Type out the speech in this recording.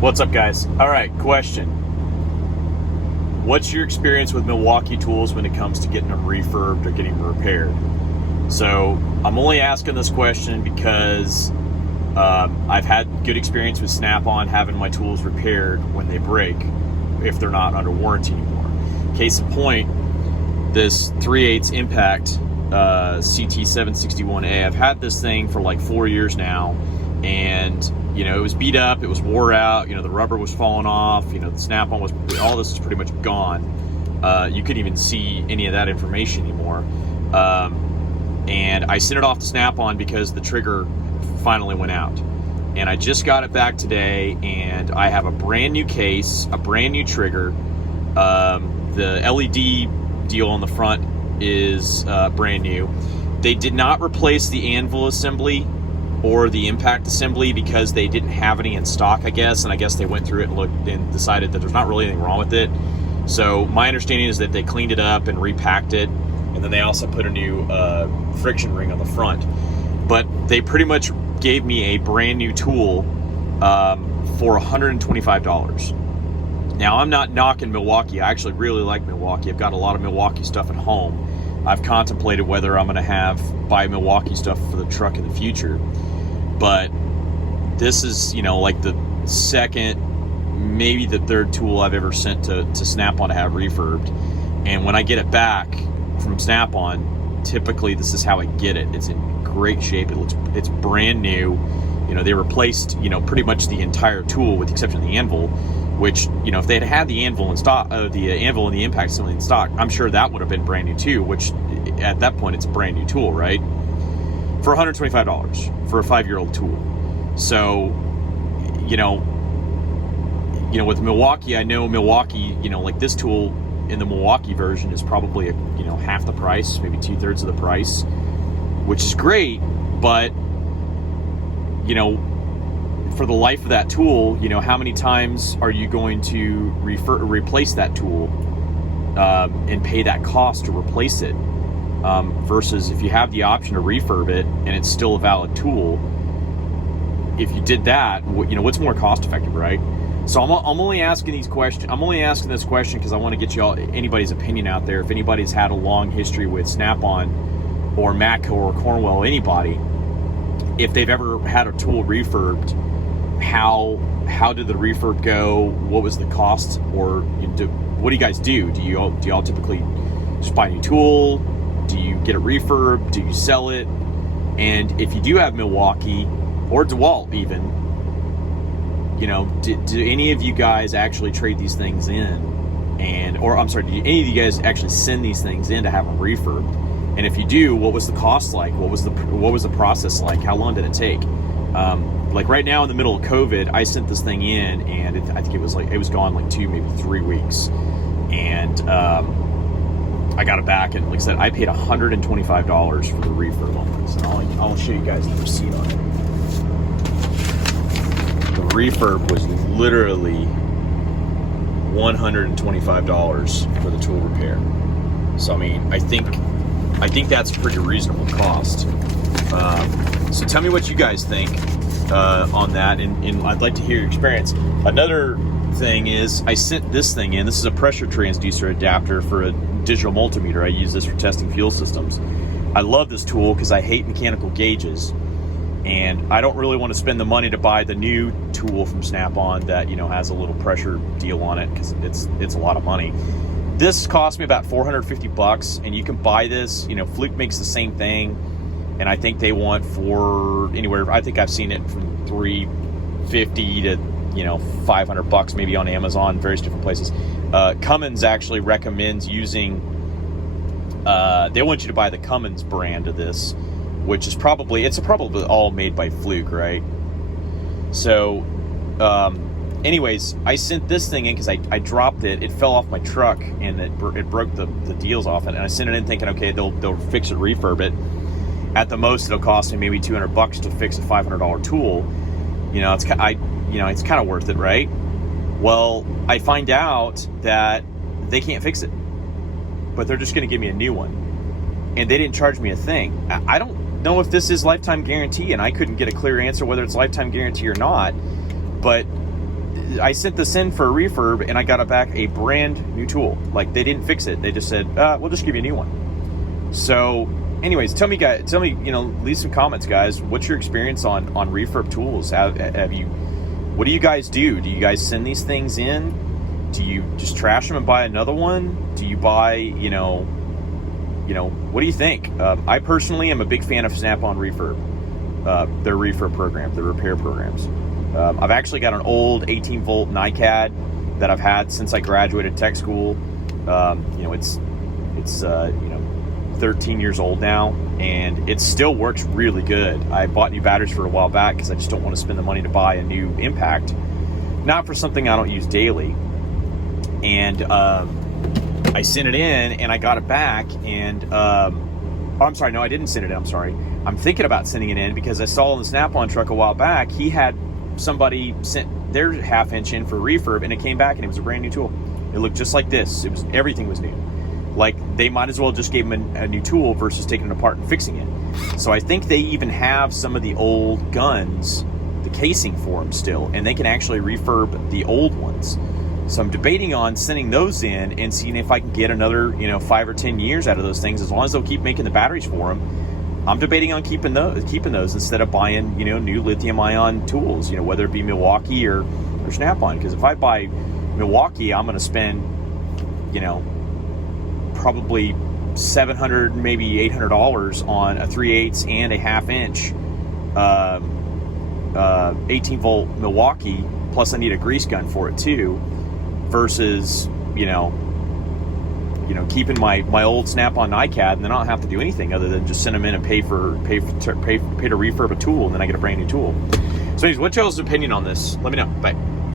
What's up, guys? All right, question. What's your experience with Milwaukee tools when it comes to getting them refurbed or getting them repaired? So I'm only asking this question because I've had good experience with Snap-on having my tools repaired when they break, if they're not under warranty anymore. Case in point, this 3/8 Impact CT761A. I've had this thing for like 4 years now, and it was beat up, it was wore out, the rubber was falling off, the Snap-on was, all this is pretty much gone. You couldn't even see any of that information anymore. And I sent it off to Snap-on because the trigger finally went out. And I just got it back today, and I have a brand new case, a brand new trigger. The LED deal on the front is brand new. They did not replace the anvil assembly or the impact assembly because they didn't have any in stock, I guess, and I guess they went through it and looked and decided that there's not really anything wrong with it. So my understanding is that they cleaned it up and repacked it, and then they also put a new friction ring on the front. But they pretty much gave me a brand new tool for $125. Now, I'm not knocking Milwaukee. I actually really like Milwaukee. I've got a lot of Milwaukee stuff at home. I've contemplated whether I'm going to buy Milwaukee stuff for the truck in the future. But this is, like the second, maybe the third tool I've ever sent to Snap-on to have refurbed. And when I get it back from Snap-on, typically this is how I get it. It's in great shape. It's brand new. They replaced, pretty much the entire tool with the exception of the anvil, which, if they had the anvil in stock, the anvil and the impact assembly in stock, I'm sure that would have been brand new too, which at that point it's a brand new tool, right? For $125 for a 5-year-old tool. So, with Milwaukee, I know Milwaukee, like this tool in the Milwaukee version is probably half the price, maybe 2/3 of the price, which is great, but for the life of that tool, how many times are you going to replace that tool and pay that cost to replace it? Versus if you have the option to refurb it and it's still a valid tool, if you did that, what's more cost effective, right? So I'm only asking these questions. I'm only asking this question because I want to get anybody's opinion out there. If anybody's had a long history with Snap-on or Matco or Cornwell, anybody, if they've ever had a tool refurbed, how did the refurb go? What was the cost? Or what do you guys do? Do you all typically just buy a new tool? Do you get a refurb? Do you sell it? And if you do have Milwaukee or DeWalt even, do any of you guys actually trade these things in? Do any of you guys actually send these things in to have them refurbed? And if you do, what was the cost like? What was the process like? How long did it take? Like right now in the middle of COVID, I sent this thing in, and I think it was gone like 2, maybe 3 weeks, and I got it back, and like I said, I paid $125 for the refurb on this, and I'll show you guys the receipt on it. The refurb was literally $125 for the tool repair. So I mean, I think that's a pretty reasonable cost. So tell me what you guys think on that, and I'd like to hear your experience. Another thing is, I sent this thing in. This is a pressure transducer adapter for a digital multimeter. I use this for testing fuel systems. I love this tool because I hate mechanical gauges, and I don't really want to spend the money to buy the new tool from Snap-on that has a little pressure deal on it, because it's a lot of money. This cost me about $450, and you can buy this. Fluke makes the same thing, and I think they want for anywhere. I think I've seen it from $350 to $500 maybe on Amazon, various different places. Cummins actually recommends using. They want you to buy the Cummins brand of this, which is probably all made by Fluke, right? So. Anyways, I sent this thing in because I dropped it. It fell off my truck, and it broke the deals off it. And I sent it in thinking, okay, they'll fix it, refurb it. At the most, it'll cost me maybe $200 to fix a $500 tool. It's kind of worth it, right? Well, I find out that they can't fix it, but they're just going to give me a new one, and they didn't charge me a thing. I don't know if this is lifetime guarantee, and I couldn't get a clear answer whether it's lifetime guarantee or not. But I sent this in for a refurb, and I got it back a brand new tool. Like, they didn't fix it. They just said, we'll just give you a new one. So anyways, tell me, leave some comments, guys. What's your experience on refurb tools? What do you guys do? Do you guys send these things in? Do you just trash them and buy another one? Do you buy, what do you think? I personally am a big fan of Snap-on Refurb. Their refurb program, their repair programs. I've actually got an old 18-volt NiCad that I've had since I graduated tech school. It's 13 years old now, and it still works really good. I bought new batteries for it a while back because I just don't want to spend the money to buy a new impact, not for something I don't use daily. And I sent it in, and I got it back, and I'm sorry, no, I didn't send it in. I'm sorry. I'm thinking about sending it in because I saw on the Snap-on truck a while back, he had somebody sent their half-inch in for refurb, and it came back, and it was a brand new tool. It looked just like this. Everything was new. Like, they might as well just gave him a new tool versus taking it apart and fixing it. So I think they even have some of the old guns, the casing for them still, and they can actually refurb the old ones. So I'm debating on sending those in and seeing if I can get another, 5 or 10 years out of those things, as long as they'll keep making the batteries for them. I'm debating on keeping those instead of buying, new lithium-ion tools, whether it be Milwaukee or Snap-on. Because if I buy Milwaukee, I'm going to spend, probably $700, maybe $800 on a 3/8 and a half-inch 18-volt Milwaukee. Plus, I need a grease gun for it too. Versus, keeping my old Snap-on NiCad, and then I don't have to do anything other than just send them in and pay to refurb a tool, and then I get a brand new tool. So anyways, what's y'all's opinion on this? Let me know. Bye.